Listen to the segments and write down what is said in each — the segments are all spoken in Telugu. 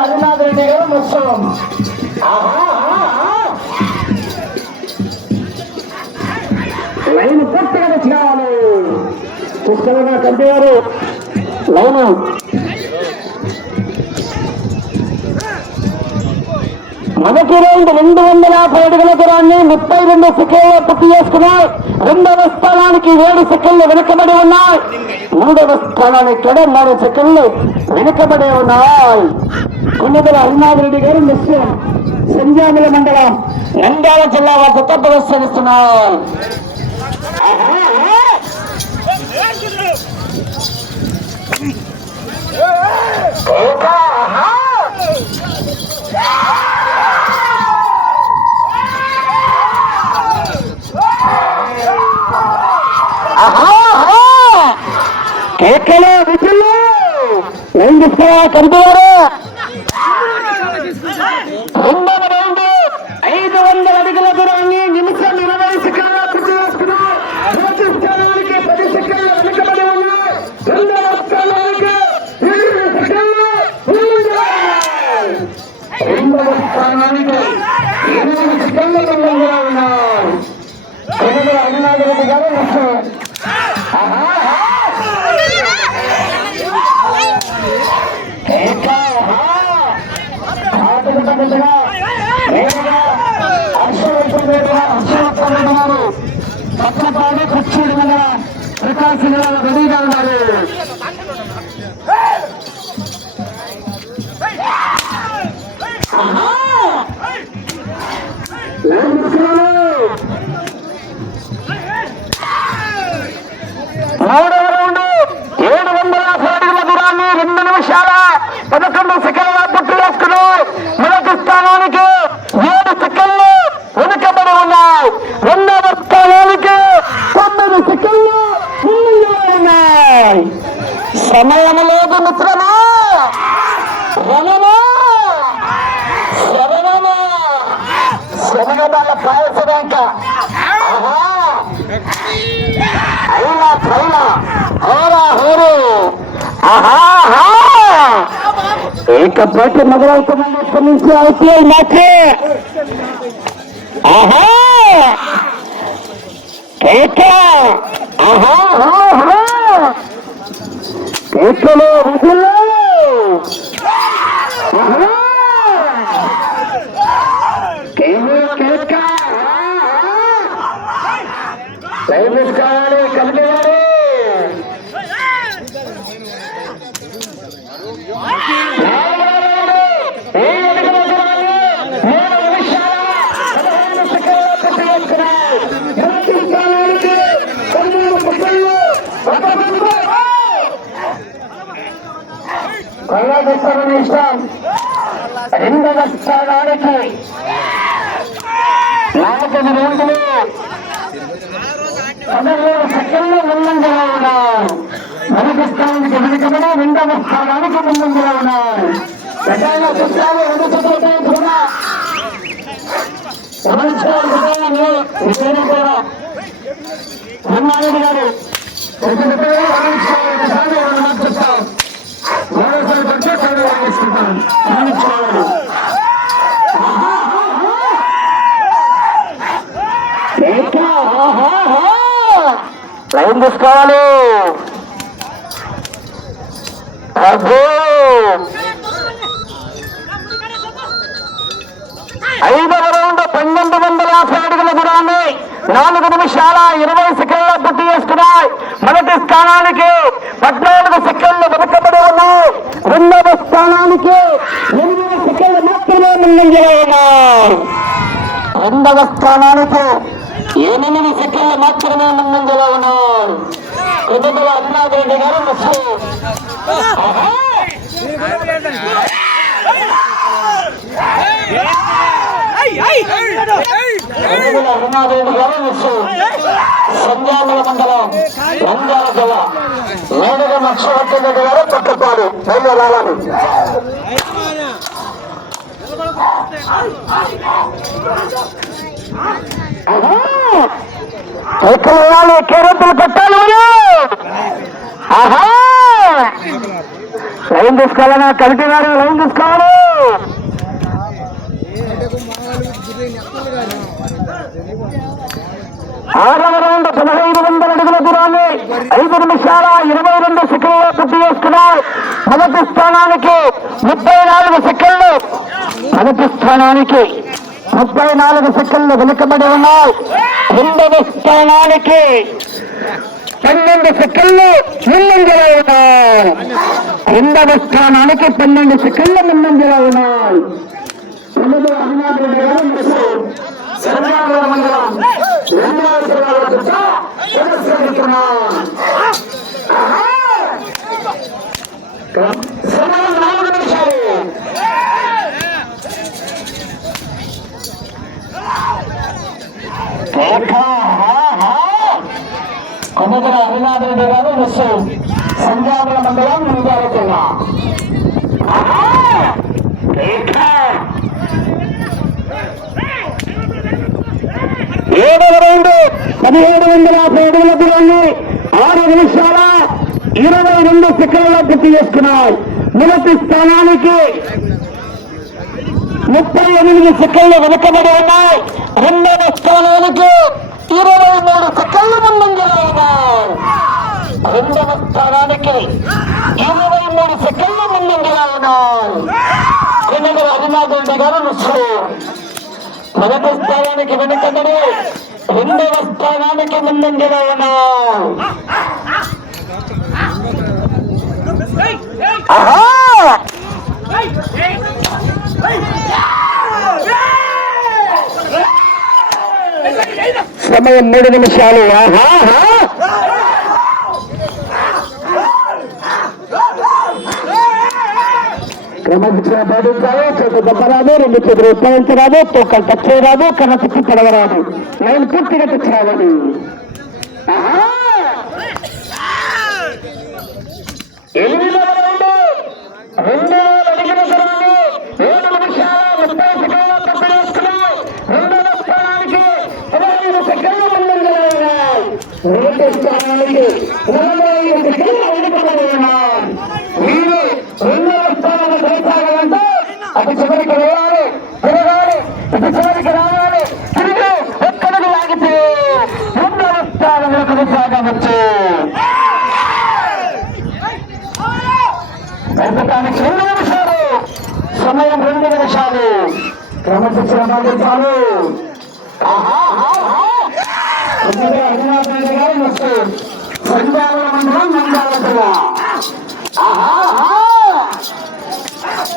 హరినాథ్ రెడ్డి గారు మొత్తం లైన్ పూర్తిగా తెచ్చుకోవాలి. చూసుకున్న కంటి వారు లైన్ మొదటి రౌండ్ 250 అడుగుల దూరాన్ని 32 సెకండ్లు పూర్తి చేసుకున్నాయి. రెండవ స్థానానికి 7 సెకండ్లు వెనుకబడి ఉన్నాయి. మూడవ స్థానానికి 3 సెకండ్లు వెనుకబడి ఉన్నాయి. కొన్నిదల హరినాథ్ రెడ్డి గారు ముస్లిం సంజాముల మండలం నంద్యాల జిల్లా వారితో ప్రదర్శనిస్తున్నారు. కేకలో విధులు కనిపారు. రెండవ రౌండ్ 500 అడుగుల దూరాన్ని నిమిషం 20 సెకండ్ల పూర్తి చేసుకున్నారు. మొదటి స్థానానికి 10 సెకండ్లు వెనుకబడి ఉన్నాయి. రెండవ స్థానానికి 8 సెకండ్లు రెండవ స్థానానికి 8 సెకండ్ల ముందుగా ఉన్నారు. హరినాథ్ రెడ్డి గారు పక్కపాడు ఖర్చూడు వల్ల ప్రకాశం రెడీగా ఉన్నారు. మూడవ రౌండ్ 750 అడుగుల దూరాన్ని 2 నిమిషాల 11 సెకండ్ల పూర్తి చేసుకున్నాయి. మొదటి స్థానానికి 7 సెకండ్లు వెనుకబడి ఉన్నాయి. రెండవ స్థానానికి 9 సెకండ్లు ముందుగా ఉన్నాయి. సమయం లేదు మిత్రమా. శరణాల పాయసడాక ఏకపోతే మొదలవుతున్నప్పటి నుంచి ఐపీఎల్ మ్యాచ్. కేకలు విధులు కావాలి కలిపేవారు. ఇష్టం రెండవ స్థానానికి 4 రౌండ్లు 17 సెకండ్లు ముందంజలో ఉన్నారు. మొదటి స్థానానికి వెనుకబడి రెండవ స్థానానికి ముందంజలో ఉన్నారు. ప్రధాన చిత్రాలు 2 సెకండ్లు కూడా బ్రహ్మారెడ్డి గారు చెప్తాం. మరోసారి పడితే తీసుకుంటాం. లైన్ తీసుకోవాలి. అబ్బో 5వ రౌండ్ 1250 అడుగుల దూరాన్ని 4 నిమిషాల 20 సెకండ్ల పూర్తి చేసుకున్నాయి. మొదటి స్థానానికి 14 సెకండ్లు వెనుకబడి ఉన్నాయి. రెండవ స్థానానికి 8 సెకండ్లు మాత్రమే ముందంజలో ఉన్నాయి. రెండవ స్థానానికి 8 సెకండ్లు మాత్రమే ముందంజలో ఉన్నారు. కొద్దిగా హరినాథ్ రెడ్డి గారు అరుణారెడ్డి గారు మిస్సు సంజాముల మండలం నంద్యాల జిల్లా మేడగ నక్షవర్ధన్ రెడ్డి గారు పట్టుపాడు బయలుదేరాలని ఎక్కడ కేరళలు పెట్టాలి ఆహా లైన్ తీసుకోవాలన్నా కమిటీ గారు లైన్ తీసుకోవాలి ఆరవ రౌండ్ 1500 అడుగుల దూరాన్ని 5 నిమిషాల 22 సెకండ్లు పూర్తి చేసుకున్నాయి. మొదటి స్థానానికి 34 సెకండ్లు మొదటి స్థానానికి 34 సెకండ్లు వెనుకబడి ఉన్నాయి. రెండవ స్థానానికి 12 సెకండ్లు ముందంజలో ఉన్నాయి. రెండవ స్థానానికి 12 సెకండ్లు ముందంజలో ఉన్నాయి. మండలం కొమ్మగల అరుణారెడ్డి గారు మిస్ సంజాముల మండలం నంద్యాల జిల్లా. ఏడవ రౌండ్ 1750 అడుగుల దూరాన్ని 6 నిమిషాల 22 సెకండ్ల పూర్తి చేసుకున్నాయి. మొదటి స్థానానికి 38 సెకండ్లు వెనుకబడి ఉన్నాయి. రెండవ స్థానానికి 23 సెకండ్లు ముందంజలో ఉన్నాయి. రెండవ స్థానానికి 23 సెకండ్లు ముందంజలో ఉన్నాయి. కొమ్మగల అరుణారెడ్డి గారు ముస్లిం మొదటి స్థానానికి వెనుకబడి రెండవ స్థానానికి ముందంజలో ఉన్నాయి. సమయం 3 నిమిషాలు. క్రమశిక్షణ పాటించాలి. చేత దెబ్బరాదు, 2 చేతులు ఉపయోగించరాదు, తోకలు టచ్ చేయరాదు, కన్న చుట్టూ పడవరాదు. లైన్ పూర్తిగా టచ్ రావాలి. 8వ రౌండ్ 2 అడుగుల దూరాన్ని 7 నిమిషాల 30 సెకండ్ల పూర్తి చేసుకున్నాయి. రెండవ స్థానానికి 15 సెకండ్లు ముందంజలో ఉన్నాయి. మొదటి స్థానానికి 45 సెకండ్లు వెనుకబడి ఉన్నాయి. వీరు రెండవ స్థానాన్ని కొనసాగాలంటే అటు చివరికి వేయాలి, తిరగాలి, ఇటు చివరికి రావాలి, తిరిగి ఎక్కడికి లాగితే రెండవ స్థానంలో కొనసాగవచ్చు. ప్రస్తుతానికి 2 నిమిషాలు, సమయం 2 నిమిషాలు. క్రమశిక్షణ పాటించాలి. అరుణారెడ్డి గారు వస్తూ సంజాముల మండలం నంద్యాల జిల్లా.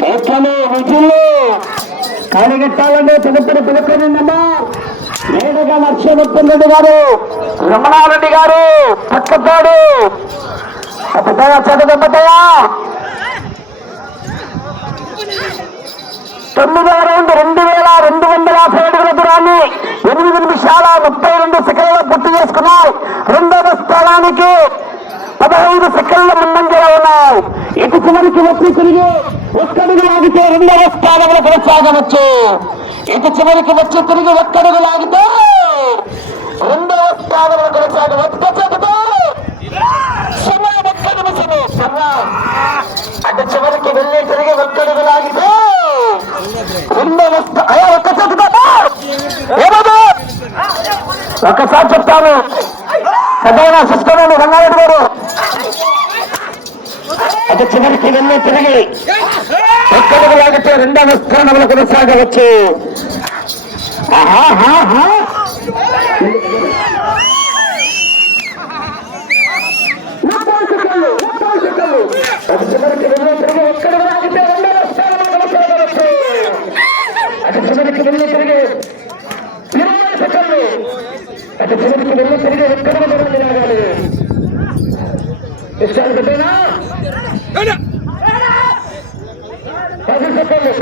కేకలు విజులు కానిగట్టాలంటే తదుపరి పిలుపునిమ్మా. మేడగా నరసింహన్ రెడ్డి గారు, రమణారెడ్డి గారు పక్కతాడు పెద్దగా చదువుతాయా. 9వ రౌండ్ 2250 అడుగుల దూరాన్ని 8 నిమిషాల 32 సెకండ్లు పూర్తి చేసుకున్నాయి. రెండవ స్థానానికి 15 సెకండ్ల ముందంజలో ఉన్నాయి. ఇటు చివరికి వచ్చి తిరిగి ఒక్కడుగు లాగితే రెండవ స్థానంలో కొనసాగవచ్చు. ఇటు చివరికి వచ్చి తిరిగి ఒక్కడుగు లాగితే రెండవ స్థానంలో కొనసాగవచ్చు. సమయం 1 నిమిషము. అటు చివరికి వెళ్ళి తిరిగి ఒక్కడుగు లాగితే రెండవ ఒక్కసారి చెప్తాను. పెద్దగా సిస్టమ్ రంగారెడ్డి గారు అటు చివరికి వెళ్ళి తిరిగి ఒక్కడుగు లాగితే రెండవ స్థానంలో కొనసాగవచ్చు. అటు చివరికి వెళ్ళి తిరిగి ఒక్కడుగు లాగితే రెండవ స్థానంలో కొనసాగవచ్చు. అటు చివరికి వెళ్ళి తిరిగి 20 సెకండ్లు. అటు చివరికి వెళ్ళి తిరిగి ఒక్కడుగు దూరం లాగాలి. ఇష్టాలు పెట్టేనా 10 సెకండ్లు.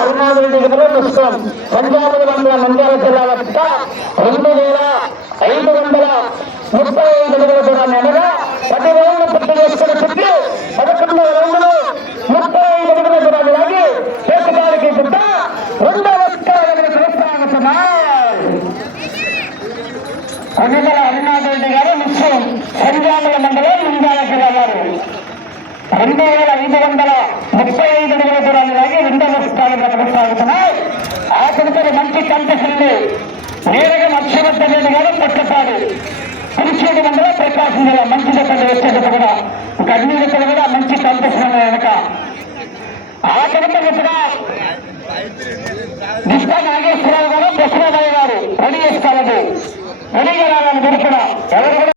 అరుణారెడ్డి గారు పుష్పం పంజాబ్ మండలం నంద్యాల జిల్లా వద్ద 2535 అడుగుల దూరాన్ని అనగా 10 రౌండ్లు పూర్తి చేసుకుని చుట్టి 11వ రౌండ్లు 35 అడుగుల దూరాన్ని లాగి చేతికి చుట్ట రెండవ స్థానానికి కొనసాగుతున్నారు. కొనుగోల అరుణారెడ్డి గారు ముఖ్యం పంజాబ్ మండలం నంద్యాల జిల్లా వారు 2535 అడుగుల దూరాన్ని లాగి రెండవ స్థానంలో కొనసాగుతున్నాయి. ఆ తదుపరి మంచి కంపెనీ నేరుగా మత్స్యవర్ధన్ గారు పట్టపాడు పురుషుడి మండలం ప్రకాశం జిల్లా మంచి జతలు వచ్చేటప్పుడు కూడా ఒక అన్ని జతలు కూడా మంచి కంపెనీ వెనక ఆ తదుపరి కూడా దిష్ట నాగేశ్వరరావు గారు దశరాబాయి గారు రెడీ చేసుకోవాలి రెడీగా రావాలి మీరు కూడా ఎవరు